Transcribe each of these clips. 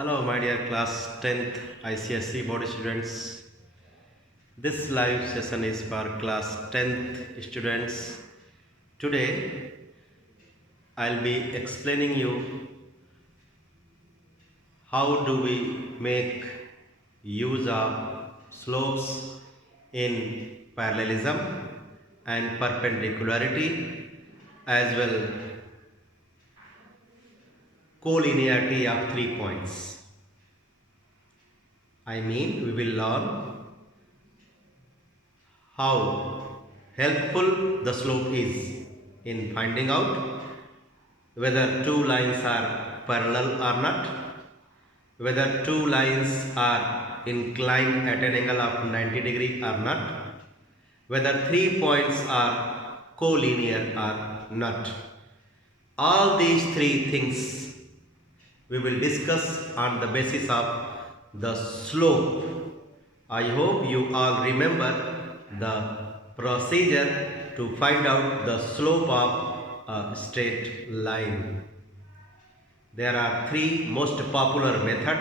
Hello, my dear class 10th ICSE board students. This live session is for class 10th students. Today, I'll be explaining you how do we make use of slopes in parallelism and perpendicularity as well collinearity of 3 points. We will learn how helpful the slope is in finding out whether two lines are parallel or not, whether two lines are inclined at an angle of 90 degree or not, whether 3 points are collinear or not. All these three things we will discuss on the basis of the slope. I hope you all remember the procedure to find out the slope of a straight line. There are three most popular methods.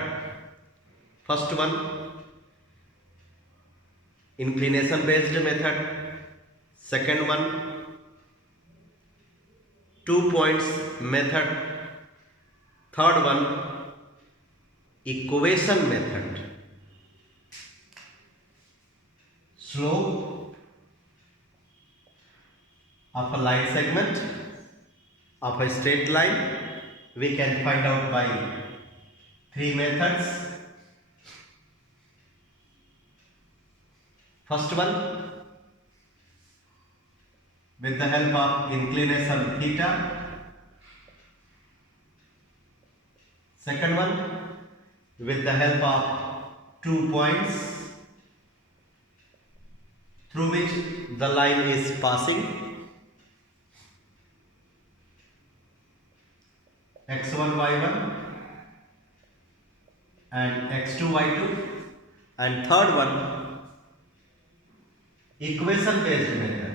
First one, inclination based method. Second one, 2 points method. Third one, equation method. Slope of a line segment of a straight line we can find out by three methods. First one, with the help of inclination theta. Second one, with the help of 2 points through which the line is passing, x1 y1 and x2 y2. And third one, equation based method.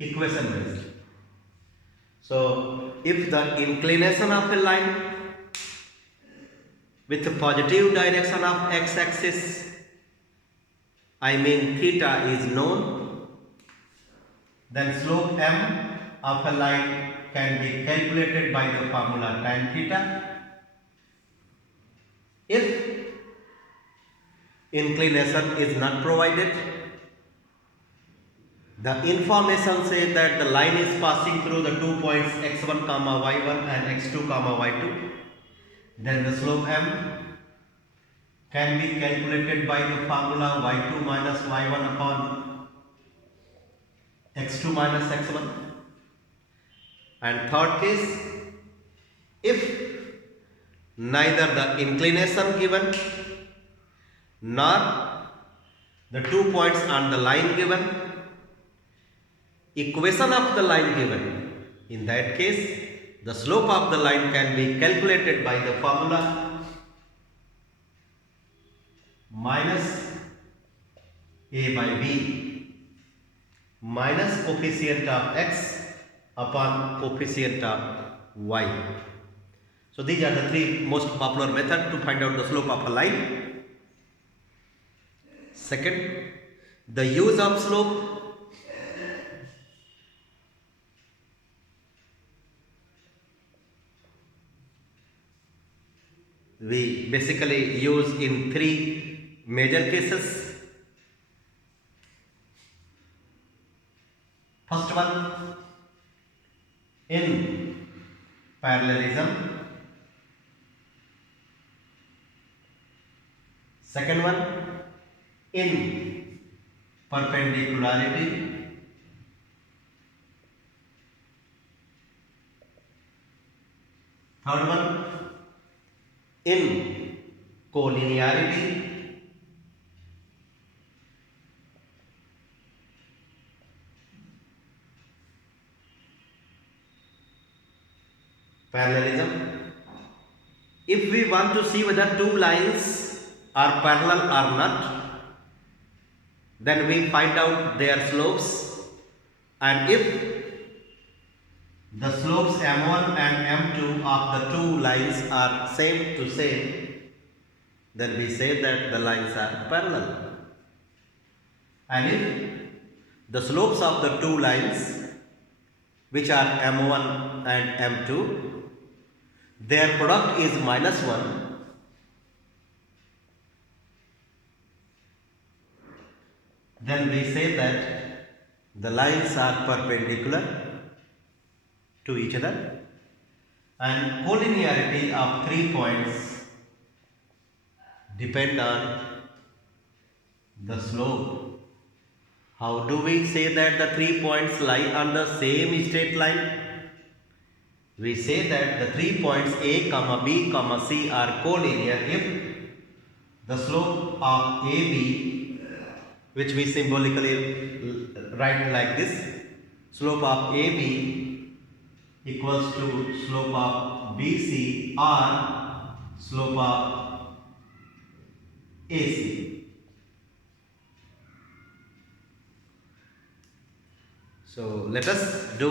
Equation based. So if the inclination of a line with a positive direction of x-axis, theta, is known, then slope m of a line can be calculated by the formula tan theta. If inclination is not provided, the information says that the line is passing through the 2 points x1 comma y1 and x2 comma y2, then the slope m can be calculated by the formula y2 minus y1 upon x2 minus x1. And third case, if neither the inclination given nor the 2 points on the line given, equation of the line given, in that case the slope of the line can be calculated by the formula minus a by b minus coefficient of x upon coefficient of y. So these are the three most popular methods to find out the slope of a line. Second, the use of slope. We basically use in three major cases. First one, in parallelism. Second one, in perpendicularity. Third one, in collinearity. Parallelism. If we want to see whether two lines are parallel or not, then we find out their slopes, and if the slopes m1 and m2 of the two lines are same to same, then we say that the lines are parallel. And if the slopes of the two lines, which are m1 and m2, their product is -1, then we say that the lines are perpendicular to each other, and collinearity of 3 points depend on the slope. How do we say that the 3 points lie on the same straight line? We say that the 3 points A, B, C are collinear if the slope of AB, which we symbolically write like this, slope of AB equals to slope of BC or slope of AC. So let us do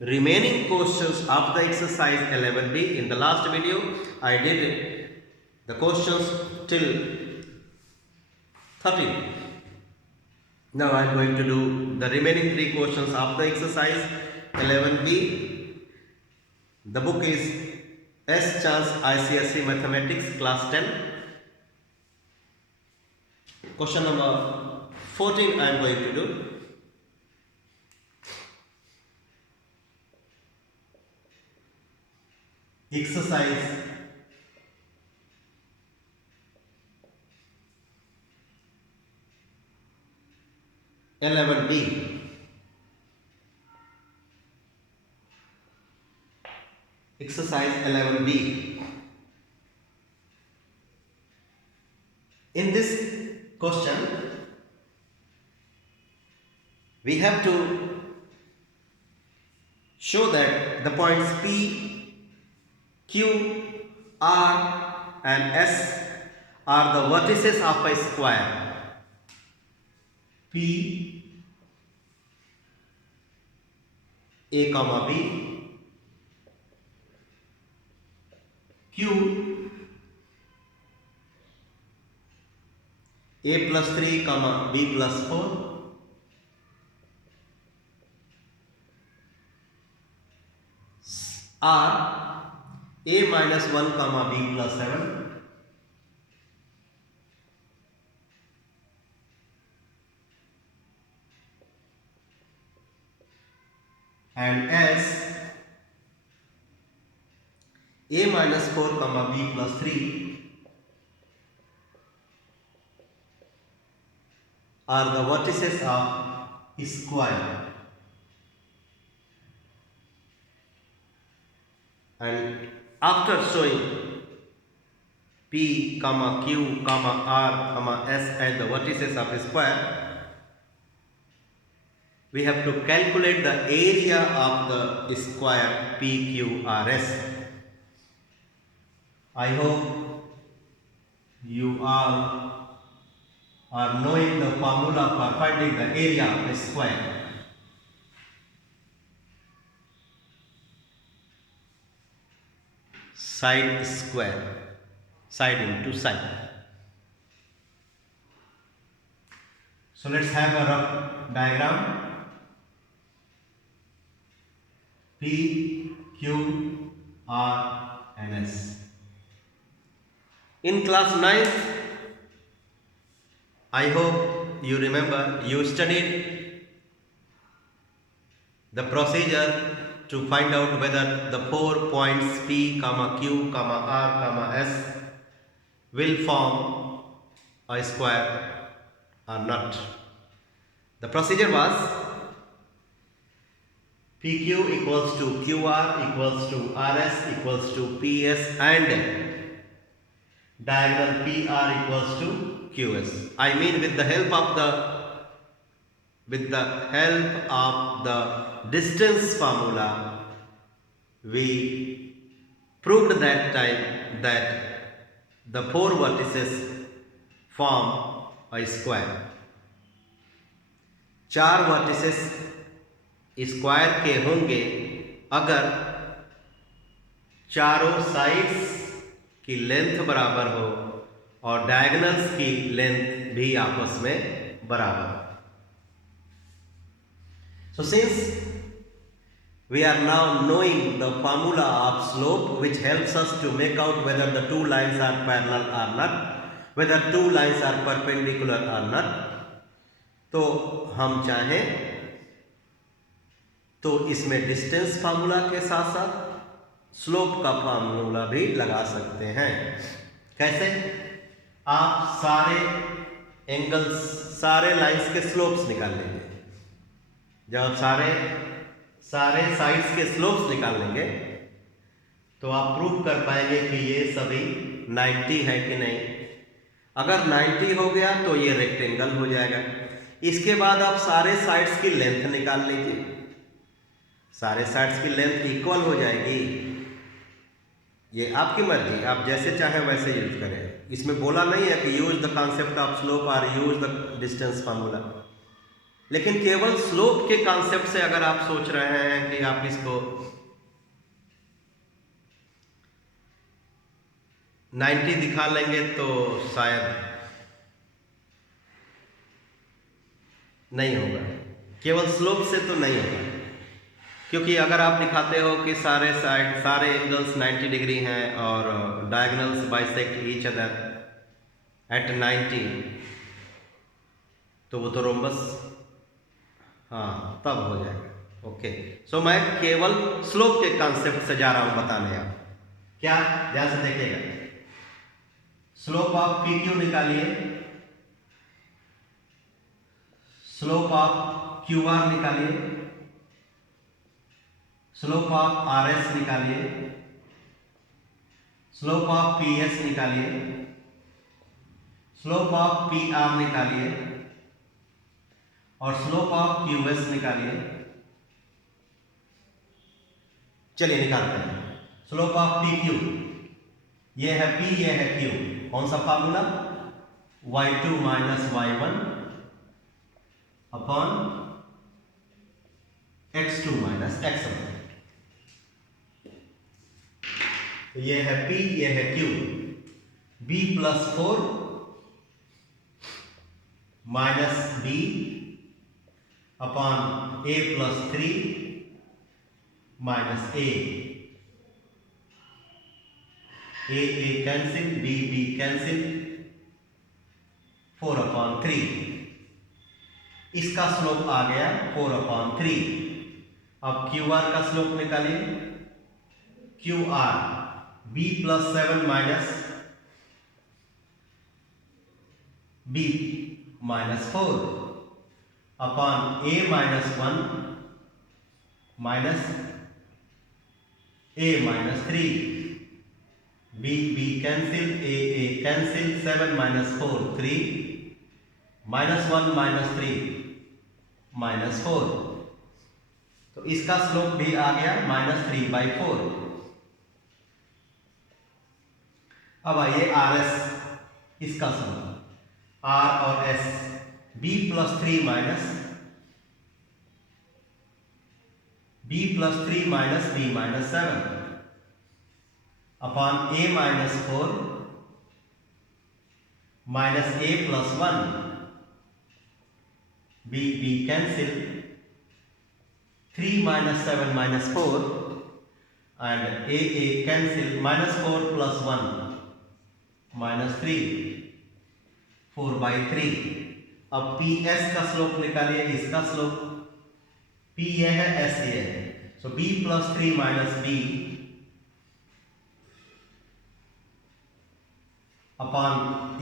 remaining questions of the exercise 11b. In the last video I did the questions till 13. Now I am going to do the remaining 3 questions of the exercise 11b. The book is S. Chance ICSE Mathematics Class 10. Question number 14 I am going to do. Exercise 11b. Exercise 11b. In this question, we have to show that the points P, Q, R and S are the vertices of a square. P, A, B, Q, A plus 3, B plus 4, R, A minus 1, B plus 7, and S, A minus 4, B plus 3 are the vertices of a square. And after showing P, Q, R, S as the vertices of a square, we have to calculate the area of the square PQRS. I hope you all are knowing the formula for finding the area of a square. Side square, side into side. So let's have a rough diagram. P, Q, R and S. In class 9th, I hope you remember, you studied the procedure to find out whether the 4 points P, Q, R, S will form a square or not. The procedure was PQ equals to QR equals to RS equals to PS and diagonal PR equals to QS. I mean, with the help of the distance formula, we proved that time that the 4 vertices form a square. 4 vertices square के होंगे अगर चारों साइड्स की लेंथ बराबर हो और डायगोनल्स की लेंथ भी आपस में बराबर हो। So since we are now knowing the formula of slope which helps us to make out whether the two lines are parallel or not, whether two lines are perpendicular or not, तो हम चाहें तो इसमें distance formula के साथ साथ स्लोप का फार्मूला भी लगा सकते हैं। कैसे? आप सारे एंगल्स, सारे लाइंस के स्लोप्स निकाल लेंगे। जब आप सारे साइड्स के स्लोप्स निकाल लेंगे तो आप प्रूव कर पाएंगे कि ये सभी 90 है कि नहीं। अगर 90 हो गया तो ये रेक्टेंगल हो जाएगा। इसके बाद आप सारे साइड्स की लेंथ निकाल लीजिए, सारे साइड्स की लेंथ इक्वल हो जाएगी। ये आपकी मर्जी, आप जैसे चाहें वैसे यूज करें। इसमें बोला नहीं है कि use the concept of slope और यूज द डिस्टेंस फार्मूला, लेकिन केवल स्लोप के कॉन्सेप्ट से अगर आप सोच रहे हैं कि आप इसको 90 दिखा लेंगे तो शायद नहीं होगा। केवल स्लोप से तो नहीं होगा, क्योंकि अगर आप दिखाते हो कि सारे एंगल्स 90 डिग्री हैं और diagonals bisect each other at 90, तो वो तो रोम्बस, हाँ, तब हो जाएगा। ओके, सो मैं केवल स्लोप के कॉन्सेप्ट से जा रहा हूं बताने। आप क्या ध्यान से देखिएगा, स्लोप ऑफ पी क्यू निकालिए, स्लोप ऑफ क्यू आर निकालिए, स्लोप ऑफ आर एस निकालिए, स्लोप ऑफ पी एस निकालिए, स्लोप ऑफ पी आर निकालिए और स्लोप ऑफ क्यू एस निकालिए। चलिए निकालते हैं। स्लोप ऑफ पी क्यू, ये है पी, ये है क्यू। कौन सा formula? y2 minus y1 upon x2 minus x1। ये है P, ये है Q। B plus 4 minus B upon A plus 3 minus A। A cancel, B cancel, 4 अपॉन 3। इसका स्लोप आ गया 4 अपॉन 3। अब QR का स्लोप निकालिए, QR B plus 7 minus B minus 4 upon A minus 1 minus A minus 3। B cancel, A cancel, 7 माइनस 4 3 माइनस 1 माइनस 3 माइनस 4। तो इसका स्लोप भी आ गया -3/4। अब आइए आर एस, इसका स्लोप आर और S, B plus 3 minus B plus 3 minus B minus 7 upon A minus 4 minus A plus 1। B cancel, 3 माइनस 7 माइनस 4 and A cancel, -4 प्लस 1 माइनस 3, 4/3। अब P S का स्लोप निकालिए, इसका स्लोप P ये है, S ये है। सो B plus 3 minus B upon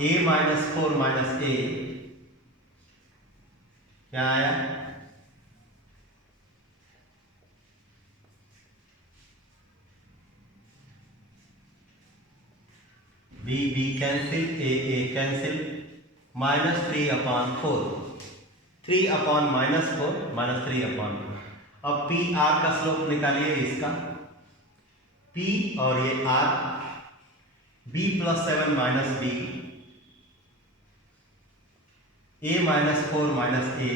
A minus 4 minus A, क्या आया? B कैंसिल, A कैंसिल, -3 अपॉन 4, 3 अपॉन -4 -3 अपॉन। अब पी आर का स्लोप निकालिए, इसका P और ये R, B plus 7 minus B, A minus 4 minus A,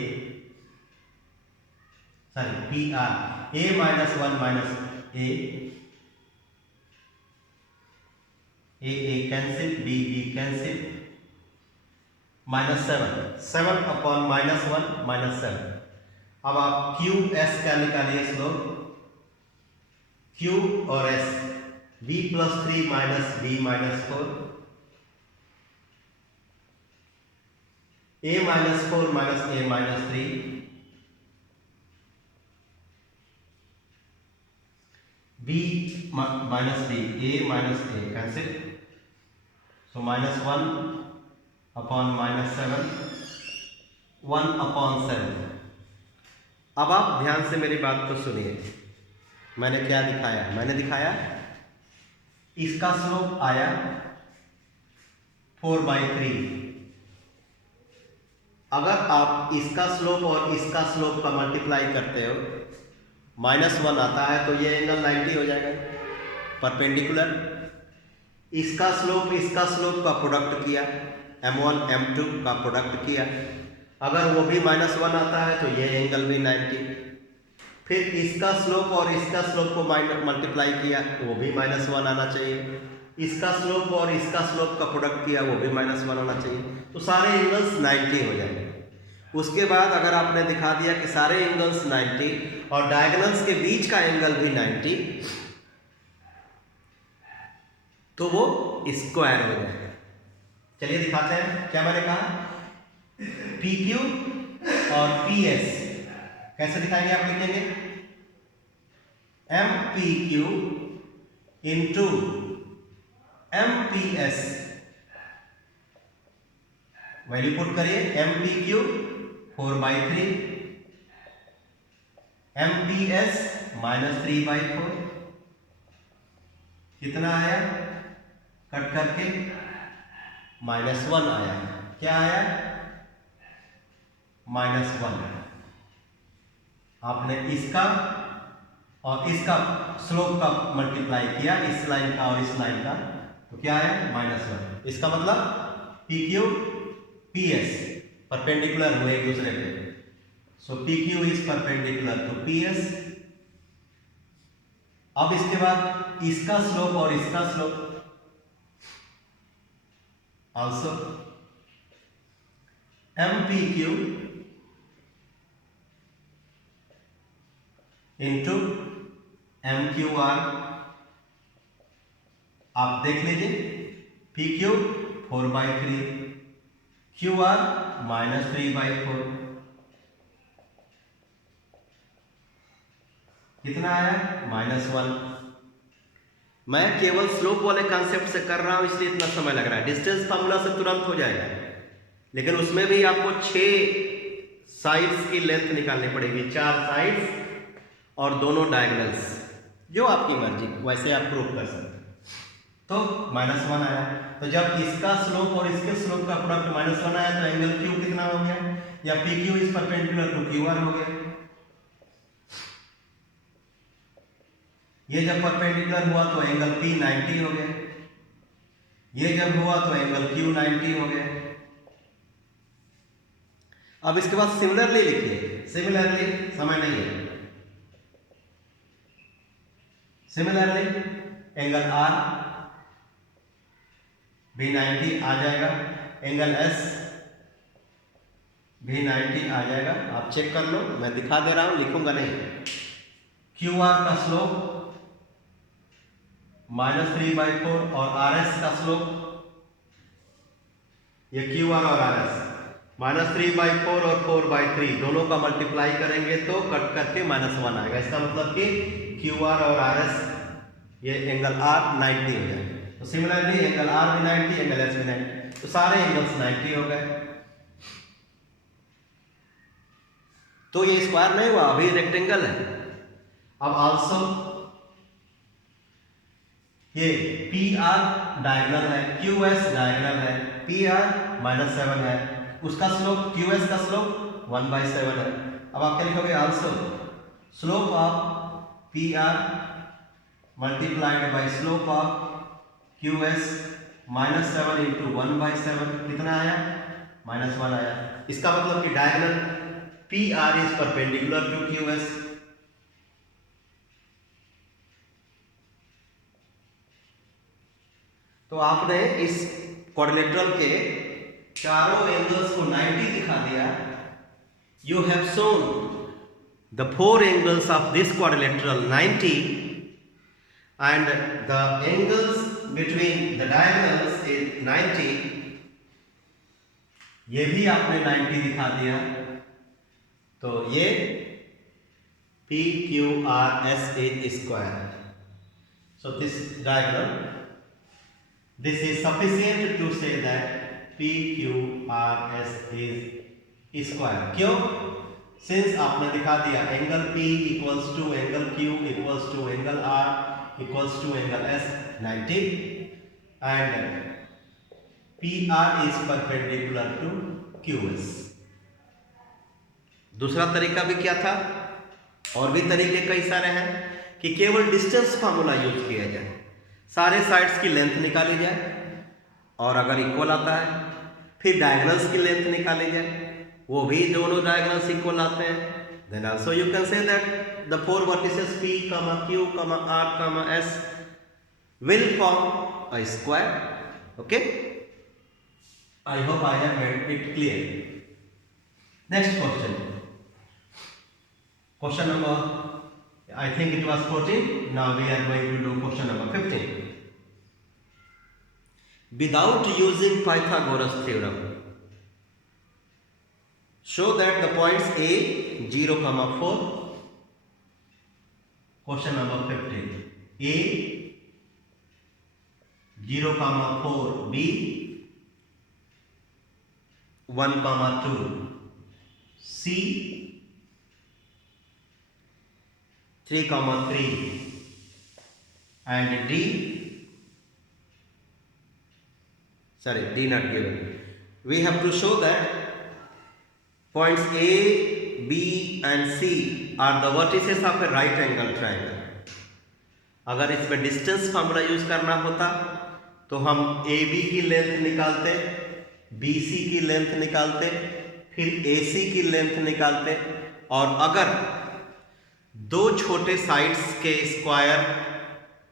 sorry P R, a minus 1 minus a cancel, b cancel, -7 अपॉन -1 -7। अब आप क्यू एस क्या निकालिए स्लोप, क्यू और S b plus 3 minus b minus 4, a minus 4 minus a minus 3, b minus b, a minus a cancel, सो -1 अपॉन -7, 1 अपॉन 7। अब आप ध्यान से मेरी बात को सुनिए, मैंने क्या दिखाया, मैंने दिखाया इसका स्लोप आया 4/3। अगर आप इसका स्लोप और इसका स्लोप का मल्टीप्लाई करते हो, -1 आता है तो ये एंगल 90 हो जाएगा परपेंडिकुलर। इसका स्लोप का प्रोडक्ट किया, m1 m2 का प्रोडक्ट किया, अगर वो भी -1 आता है तो ये एंगल भी 90। फिर इसका स्लोप और इसका स्लोप को मल्टीप्लाई किया, वो भी -1 आना चाहिए। इसका स्लोप और इसका स्लोप का प्रोडक्ट किया, वो भी -1 आना चाहिए, तो सारे एंगल्स 90 हो जाएंगे। उसके बाद अगर आपने दिखा दिया कि सारे एंगल्स 90 और डायगोनल्स के बीच का एंगल भी 90, तो वो स्क्वायर हो जाएगा। चलिए दिखाते हैं क्या मैंने कहा, पी क्यू और पी एस कैसे दिखाएंगे, आप लिखेंगे M P Q into M P S, value put करिए, M P Q 4/3, M P S -3/4, कितना आया, कट करके -1 आया। क्या आया, -1। आपने इसका और इसका स्लोप का मल्टीप्लाई किया, इस लाइन का और इस लाइन का, तो क्या आया, -1। इसका मतलब P Q P S perpendicular हुए एक दूसरे पे, so P Q is perpendicular to P S. अब इसके बाद इसका स्लोप और इसका slope also MPQ into MQR, आप देख लीजिए, PQ 4/3, QR -3/4, कितना आया, -1। मैं केवल स्लोप वाले कॉन्सेप्ट से कर रहा हूं इसलिए इतना समय लग रहा है, डिस्टेंस फार्मूला से तुरंत हो जाएगा, लेकिन उसमें भी आपको 6 साइड्स की लेंथ निकालनी पड़ेगी, 4 साइड्स और दोनों डायगोनल्स, जो आपकी मर्जी, वैसे आप प्रूव कर सकते हैं। तो -1 आया, तो जब इसका स्लोप और इसके स्लोप का प्रोडक्ट -1 आया तो एंगल क्यू कितना हो गया, या P Q is perpendicular to Q R हो गया। ये जब परपेंडिकुलर हुआ तो एंगल P 90 हो गया, ये जब हुआ तो एंगल Q 90 हो गया। अब इसके बाद सिमिलरली लिखिए, सिमिलरली समय नहीं है, सिमिलरली एंगल R भी 90 आ जाएगा, एंगल S भी 90 आ जाएगा, आप चेक कर लो, मैं दिखा दे रहा हूं, लिखूंगा नहीं। QR का स्लोप -3/4 और RS का स्लोप, ये QR और RS -3/4 और 4/3 दोनों का मल्टीप्लाई करेंगे तो कट करके -1 आएगा। इसका मतलब कि QR और RS ये एंगल R 90 हो जाएगा। तो सिमिलरली एंगल R भी 90, एंगल S भी 90, तो सारे एंगल्स 90 हो गए। तो ये स्क्वायर नहीं हुआ, अभी रेक्टेंगल है। अब आल्सो ये PR डायगोनल है, QS डायगोनल है, PR -7 है, उसका स्लोप QS का स्लोप 1/7 है। अब आप क्या लिखोगे, also slope of PR multiplied by slope of QS -7 into 1/7, कितना आया, -1 आया। इसका मतलब कि diagonal PR is perpendicular to QS, तो आपने इस क्वाड्रिलेटरल के चारों एंगल्स को 90 दिखा दिया. You have shown the four angles of this quadrilateral 90 and the angles between the diagonals is 90. ये भी आपने 90 दिखा दिया. तो ये PQRS is square. So this diagram, this is sufficient to say that PQRS is square. क्यों? Since आपने दिखा दिया angle P equals to angle Q equals to angle R equals to angle S 90 and PR is perpendicular to QS. दूसरा तरीका भी क्या था? और भी तरीके कई सारे हैं कि केवल डिस्टेंस फार्मूला यूज किया जाए, सारे साइड्स की लेंथ निकाली जाए और अगर इक्वल आता है फिर डायगोनल्स की लेंथ निकाली जाए, वो भी दोनों डायगोनल्स इक्वल आते हैं. Then also you can say that the four vertices P, Q, R, S will form a square. Okay, I hope I have made it clear. Next question. Question number, I think it was 14. Now we are going to do question number 15. Without using Pythagoras theorem, show that the points A 0, 4. Question number 15. A 0, 4, B 1, 2, C 3, 3 and D not given. We have to show that points A, B and C are the vertices of a right angle triangle. अगर इसमें distance formula use करना होता तो हम AB की लेंथ निकालते, BC की लेंथ निकालते, फिर AC की लेंथ निकालते और अगर दो छोटे साइड्स के स्क्वायर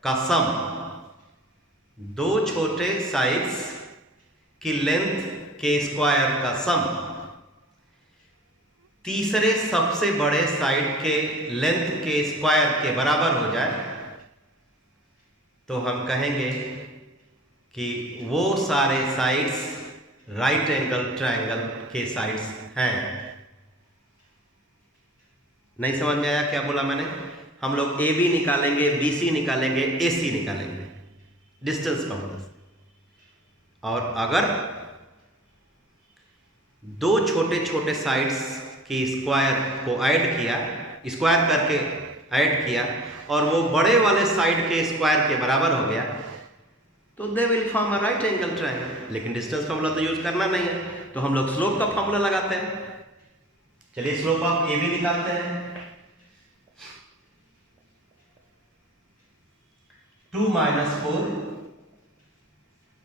का सम, दो छोटे साइड्स की लेंथ के स्क्वायर का सम तीसरे सबसे बड़े साइड के लेंथ के स्क्वायर के बराबर हो जाए तो हम कहेंगे कि वो सारे साइड्स राइट एंगल ट्रायंगल के साइड्स हैं. नहीं समझ में आया क्या बोला मैंने? हम लोग AB निकालेंगे, BC निकालेंगे, AC निकालेंगे डिस्टेंस फार्मूला से. और अगर दो छोटे छोटे साइड्स की स्क्वायर को ऐड किया, स्क्वायर करके ऐड किया और वो बड़े वाले साइड के स्क्वायर के बराबर हो गया तो they will form a right angle triangle. लेकिन डिस्टेंस फार्मूला तो यूज करना नहीं है तो हम लोग स्लोप का फार्मूला लगाते हैं. चलिए स्लोप ऑफ AB निकालते हैं. 2 - 4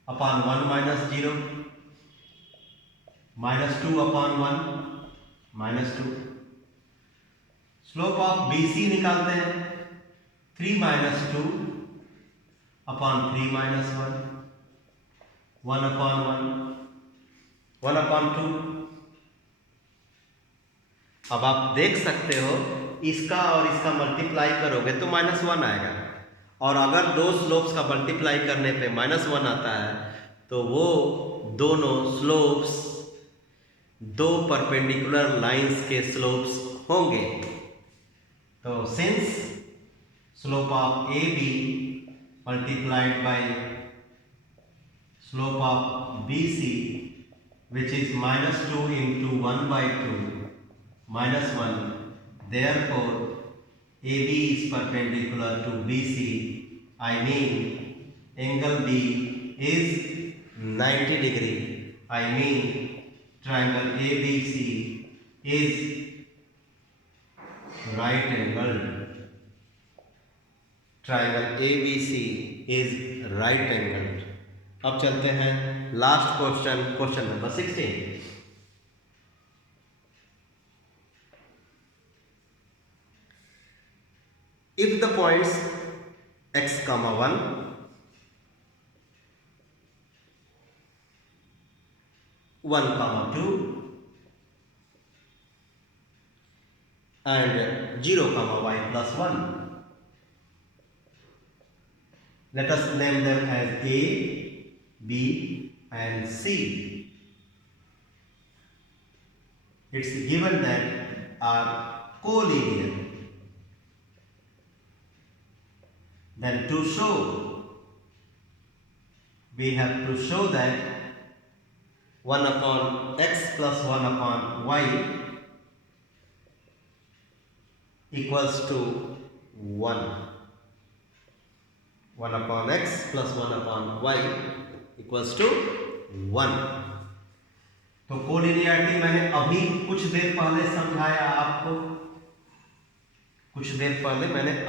upon 1 - 0 -2 upon 1 -2. स्लोप ऑफ BC निकालते हैं. 3 - 2 upon 3 - 1 1 upon 1 1 upon 2. अब आप देख सकते हो इसका और इसका मल्टीप्लाई करोगे तो -1 आएगा और अगर दो स्लोप्स का मल्टीप्लाई करने पे -1 आता है तो वो दोनों स्लोप्स दो परपेंडिकुलर लाइंस के स्लोप्स होंगे. तो since slope of AB multiplied by slope of BC which is -2 into 1/2 -1, therefore AB is perpendicular to BC. I mean angle B is 90 degree. I mean triangle ABC is right angled. Triangle ABC is right angled. अब चलते हैं last question, question number 16. If the points x, 1, 1, comma 2 and 0, comma y plus 1. Let us name them as A, B and C. It's given that are collinear. Then to show, we have to show that 1 upon x plus 1 upon y equals to 1. 1 upon x plus 1 upon y equals to 1. तो कोलिनियरिटी मैंने अभी कुछ देर पहले समझाया आपको,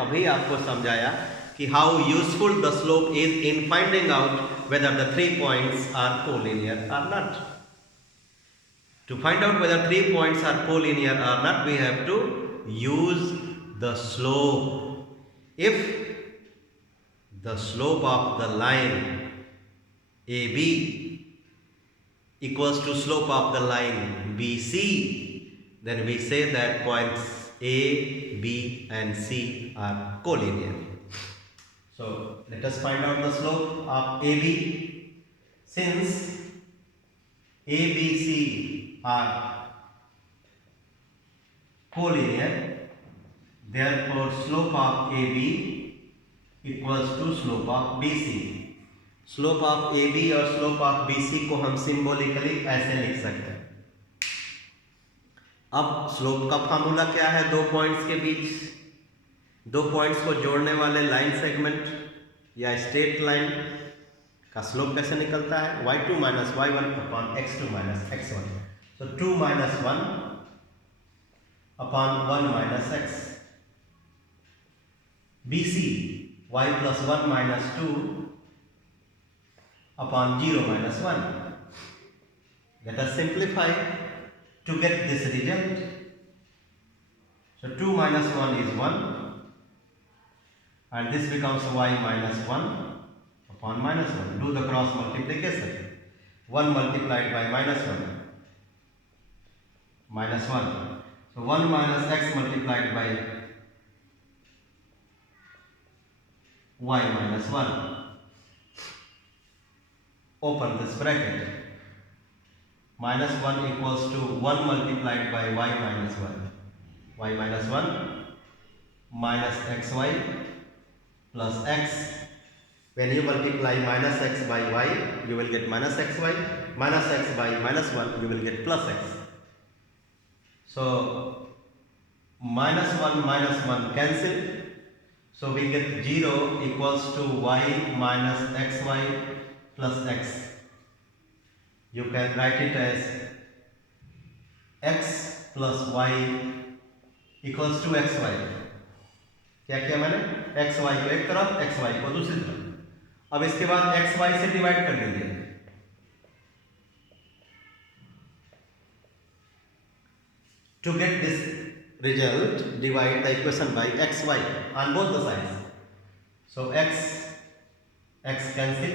अभी आपको समझाया कि how useful the slope is in finding out whether the 3 points are collinear और not. To find out whether 3 points are collinear or not, we have to use the slope. If the slope of the line AB equals to slope of the line BC, then we say that points A, B and C are collinear. So let us find out the slope of AB. Since ABC are collinear, therefore slope of AB equals to slope of BC. Slope of AB और slope of BC को हम सिंबॉलिकली ऐसे लिख सकते हैं. अब स्लोप का फार्मूला क्या है? दो पॉइंट्स के बीच, दो पॉइंट्स को जोड़ने वाले लाइन सेगमेंट या स्ट्रेट लाइन का स्लोप कैसे निकलता है? y2 minus y1 upon x2 minus x1. So 2 minus 1 upon 1 minus x. BC y plus 1 minus 2 upon 0 minus 1. Let us simplify to get this result. So 2 minus 1 is 1 and this becomes y minus 1 upon minus 1. Do the cross multiplication. 1 multiplied by minus 1. Minus 1. So 1 minus x multiplied by y minus 1. Open this bracket. Minus 1 equals to 1 multiplied by y minus 1. Y minus 1 minus xy plus x. When you multiply minus x by y, you will get minus xy. Minus x by minus 1, you will get plus x. So minus 1 cancel. So we get 0 equals to y minus xy plus x. You can write it as x plus y equals to xy. क्या किया मैंने? xy को एक तरफ, xy को दूसरी तरफ. अब इसके बाद xy से डिवाइड कर देंगे. To get this result, divide the equation by xy on both the sides. So x cancel.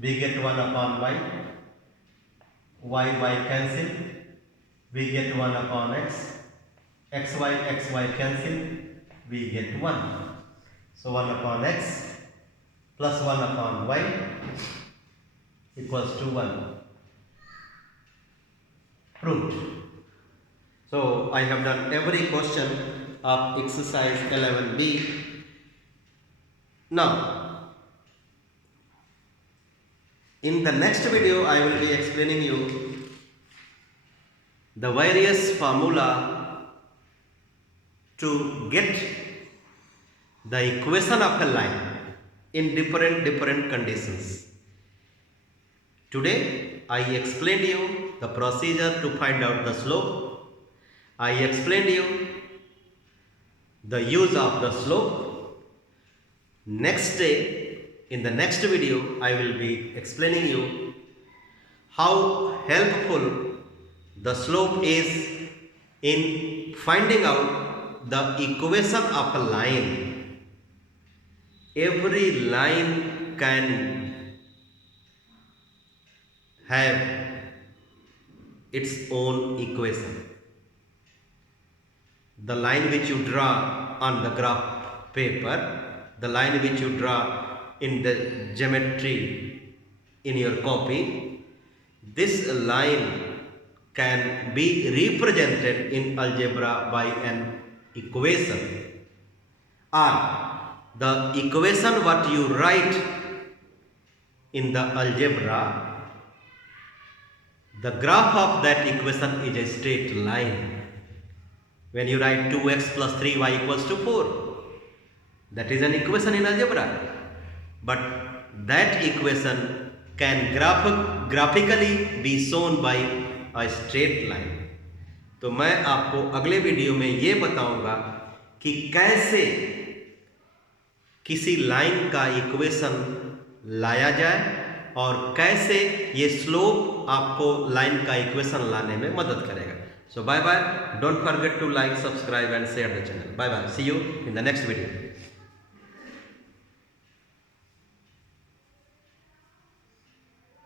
We get 1 upon y cancel. We get 1 upon x. xy cancel. We get 1. So 1 upon x plus 1 upon y equals to 1. Proved. So I have done every question of exercise 11b. Now in the next video I will be explaining you the various formula to get the equation of a line in different conditions. Today I explained you the procedure to find out the slope. I explained you the use of the slope. Next day, in the next video, I will be explaining you how helpful the slope is in finding out the equation of a line. Every line can have its own equation. The line which you draw on the graph paper, the line which you draw in the geometry in your copy, this line can be represented in algebra by an equation, or the equation what you write in the algebra, the graph of that equation is a straight line. When you write 2x plus 3y equals to 4, that is an equation in algebra, but that equation can graphically be shown by a straight line. तो मैं आपको अगले वीडियो में ये बताऊंगा कि कैसे किसी लाइन का इक्वेशन लाया जाए और कैसे ये स्लोप आपको लाइन का इक्वेशन लाने में मदद करेगा. So bye bye. Don't forget to like, subscribe and share the channel. Bye bye. See you in the next video.